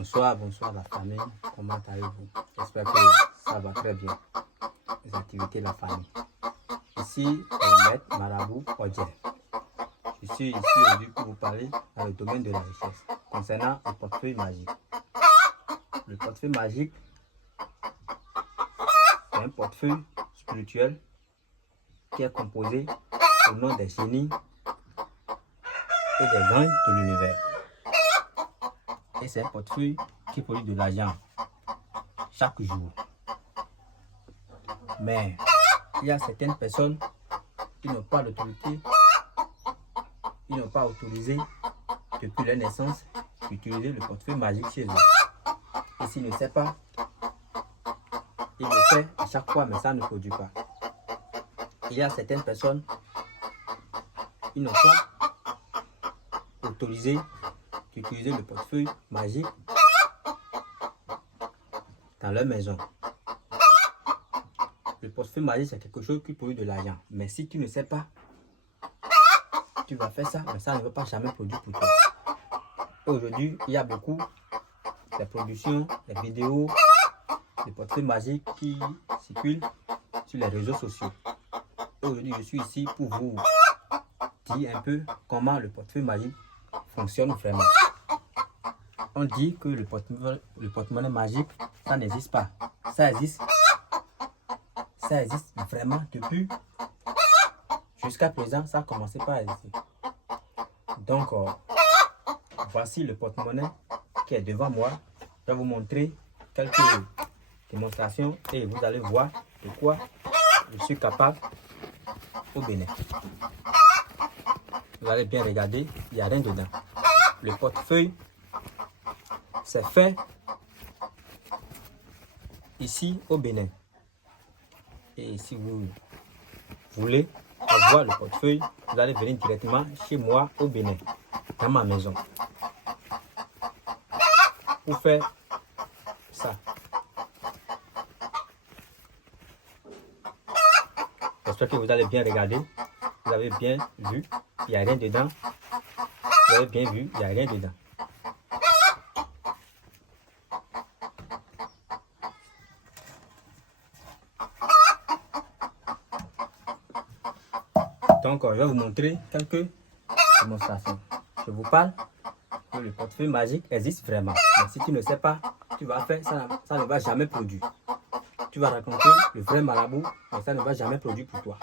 Bonsoir la famille, comment allez-vous? J'espère que ça va très bien, les activités de la famille. Ici, le maître Marabout Odje. Je suis ici aujourd'hui pour vous parler dans le domaine de la richesse, concernant le portefeuille magique. Le portefeuille magique, c'est un portefeuille spirituel qui est composé au nom des génies et des anges de l'univers. Et c'est un portefeuille qui produit de l'argent chaque jour. Mais il y a certaines personnes qui n'ont pas l'autorité, qui n'ont pas autorisé depuis leur naissance d'utiliser le portefeuille magique chez eux. Et s'ils ne savent pas, ils le font à chaque fois, mais ça ne produit pas. Il y a certaines personnes qui n'ont pas autorisé d'utiliser le portefeuille magique dans leur maison. Le portefeuille magique, c'est quelque chose qui produit de l'argent. Mais si tu ne sais pas, tu vas faire ça, mais ça ne va pas jamais produire pour toi. Aujourd'hui, il y a beaucoup de productions, des vidéos, des portefeuilles magiques qui circulent sur les réseaux sociaux. Aujourd'hui, je suis ici pour vous dire un peu comment le portefeuille magique fonctionne vraiment. On dit que le porte-monnaie magique, ça n'existe pas. Ça existe vraiment depuis jusqu'à présent, ça a commencé par exister. Donc, voici le porte-monnaie qui est devant moi. Je vais vous montrer quelques démonstrations et vous allez voir de quoi je suis capable au Bénin. Vous allez bien regarder, il n'y a rien dedans. Le portefeuille, c'est fait ici au Bénin. Et si vous voulez avoir le portefeuille, vous allez venir directement chez moi au Bénin, dans ma maison. Pour faire ça. J'espère que vous allez bien regarder. Vous avez bien vu, il n'y a rien dedans. Vous avez bien vu, il n'y a rien dedans. Donc, je vais vous montrer quelques démonstrations. Je vous parle que le portefeuille magique existe vraiment. Mais si tu ne sais pas, tu vas faire, ça ne va jamais produire. Tu vas raconter le vrai marabout, mais ça ne va jamais produire pour toi.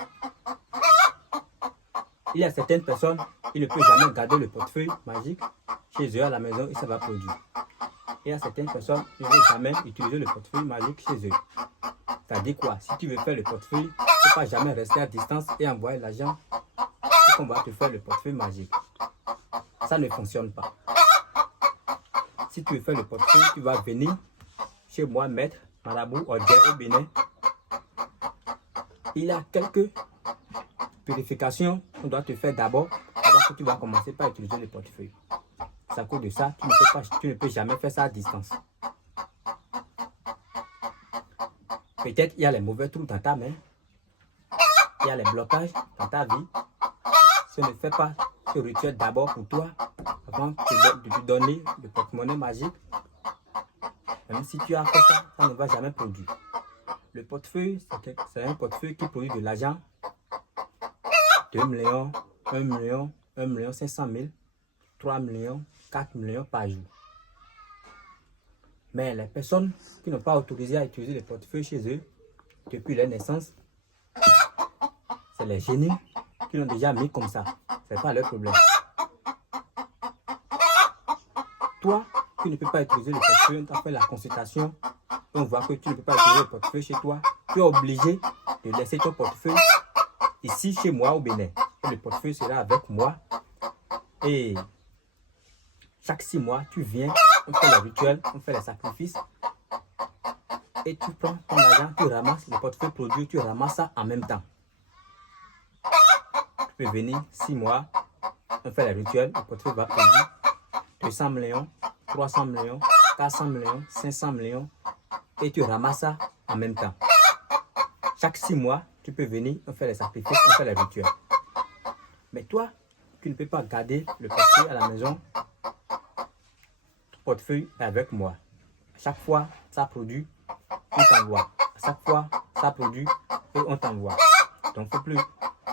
Il y a certaines personnes qui ne peuvent jamais garder le portefeuille magique chez eux à la maison et ça va produire. Il y a certaines personnes qui ne peuvent jamais utiliser le portefeuille magique chez eux. Ça dit quoi? Si tu veux faire le portefeuille, il ne faut pas jamais rester à distance et envoyer l'argent et qu'on va te faire le portefeuille magique. Ça ne fonctionne pas. Si tu veux faire le portefeuille, tu vas venir chez moi, maître Marabout Odje au Bénin. Il y a quelques purifications qu'on doit te faire d'abord avant que tu vas commencer par utiliser le portefeuille. C'est à cause de ça, tu ne peux jamais faire ça à distance. Peut-être il y a les mauvais trous dans ta main, il y a les blocages dans ta vie. Si ne fais pas ce rituel d'abord pour toi, avant de te donner le porte-monnaie magique, même si tu as fait ça, ça ne va jamais produire. Le portefeuille, c'est un portefeuille qui produit de l'argent. 2 millions, 1 million, 1 million 500 000, 3 millions, 4 millions par jour. Mais les personnes qui n'ont pas autorisé à utiliser les portefeuilles chez eux depuis leur naissance, c'est les génies qui l'ont déjà mis comme ça. Ce n'est pas leur problème. Toi, tu ne peux pas utiliser le portefeuille, on t'a fait la consultation, on voit que tu ne peux pas utiliser le portefeuille chez toi. Tu es obligé de laisser ton portefeuille ici chez moi au Bénin. Et le portefeuille sera avec moi. Et chaque 6 mois, tu viens, on fait le rituel, on fait les sacrifices. Et tu prends ton argent, tu ramasses le portefeuille produit, tu ramasses ça en même temps. Tu peux venir 6 mois, on fait le rituel, le portefeuille va produire 200 millions, 300 millions, 400 millions, 500 millions. Et tu ramasses ça en même temps. Chaque 6 mois, tu peux venir, on fait les sacrifices, on fait les rituels. Mais toi, tu ne peux pas garder le portefeuille à la maison portefeuille est avec moi. À chaque fois, ça produit, on t'envoie. À chaque fois, ça produit et on t'envoie. Donc, il ne faut plus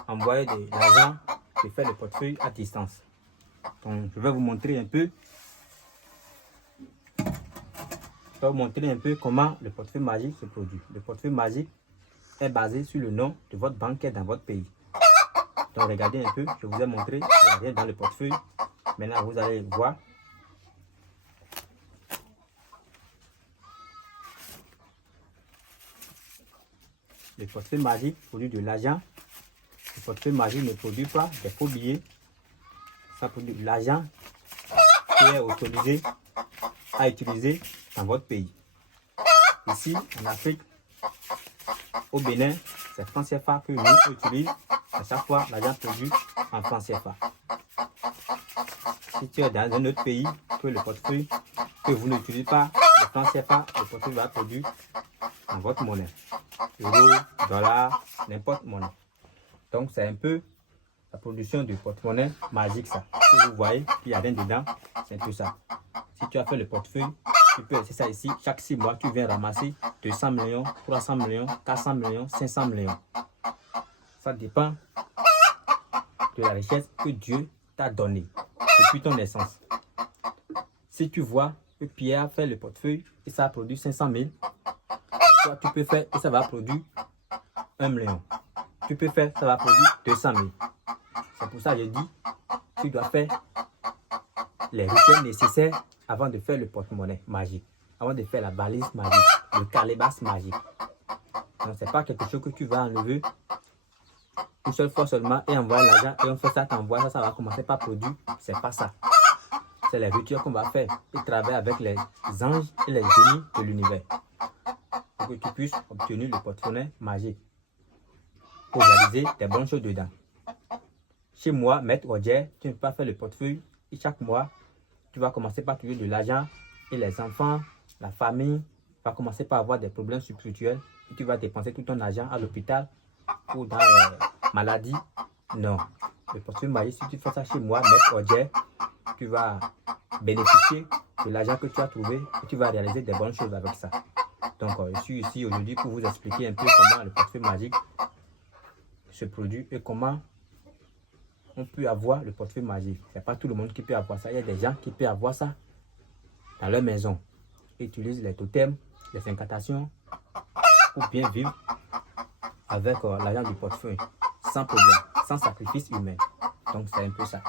envoyer de l'argent et faire le portefeuille à distance. Donc, je vais vous montrer un peu. Je vais vous montrer un peu comment le portefeuille magique se produit. Le portefeuille magique est basé sur le nom de votre banque qui est dans votre pays. Donc, regardez un peu. Je vous ai montré. Il n'y a rien dans le portefeuille. Maintenant, vous allez voir. Le portefeuille magique produit de l'argent. Le portefeuille magique ne produit pas des faux billets. Ça produit de l'argent qui est autorisé à utiliser dans votre pays. Ici, en Afrique, au Bénin, c'est franc CFA que nous utilisons. À chaque fois, l'argent produit en franc CFA. Si tu es dans un autre pays que le portefeuille, que vous n'utilisez pas le franc CFA, le portefeuille va produire en votre monnaie. Euro, dollar, n'importe monnaie. Donc, c'est un peu la production du porte-monnaie magique, ça. Si vous voyez qu'il n'y a rien dedans, c'est tout ça. Si tu as fait le portefeuille, tu peux laisser ça ici. Chaque 6 mois, tu viens ramasser 200 millions, 300 millions, 400 millions, 500 millions. Ça dépend de la richesse que Dieu t'a donnée depuis ton naissance. Si tu vois que Pierre fait le portefeuille et ça a produit 500 000, toi, tu peux faire et ça va produire 1 million. Tu peux faire, ça va produire 200 000. C'est pour ça que je dis, tu dois faire les rituels nécessaires avant de faire le porte-monnaie magique, avant de faire la balise magique, le calebasse magique. Donc, ce n'est pas quelque chose que tu vas enlever une seule fois seulement et envoyer l'argent et on fait ça, t'envoie ça va commencer par produire. C'est pas ça. C'est les rituels qu'on va faire et travailler avec les anges et les génies de l'univers pour que tu puisses obtenir le porte-monnaie magique pour réaliser des bonnes choses dedans. Chez moi, Maître Roger, tu ne peux pas faire le portefeuille et chaque mois, tu vas commencer par trouver de l'argent et les enfants, la famille va commencer par avoir des problèmes spirituels et tu vas dépenser tout ton argent à l'hôpital ou dans la maladie. Non. Le portefeuille magique, si tu fais ça chez moi, Maître Roger, tu vas bénéficier de l'argent que tu as trouvé et tu vas réaliser des bonnes choses avec ça. Donc, je suis ici aujourd'hui pour vous expliquer un peu comment le portefeuille magique se produit et comment on peut avoir le portefeuille magique. Ce n'est pas tout le monde qui peut avoir ça. Il y a des gens qui peuvent avoir ça dans leur maison. Ils utilisent les totems, les incantations pour bien vivre avec l'argent du portefeuille sans problème, sans sacrifice humain. Donc, c'est un peu ça.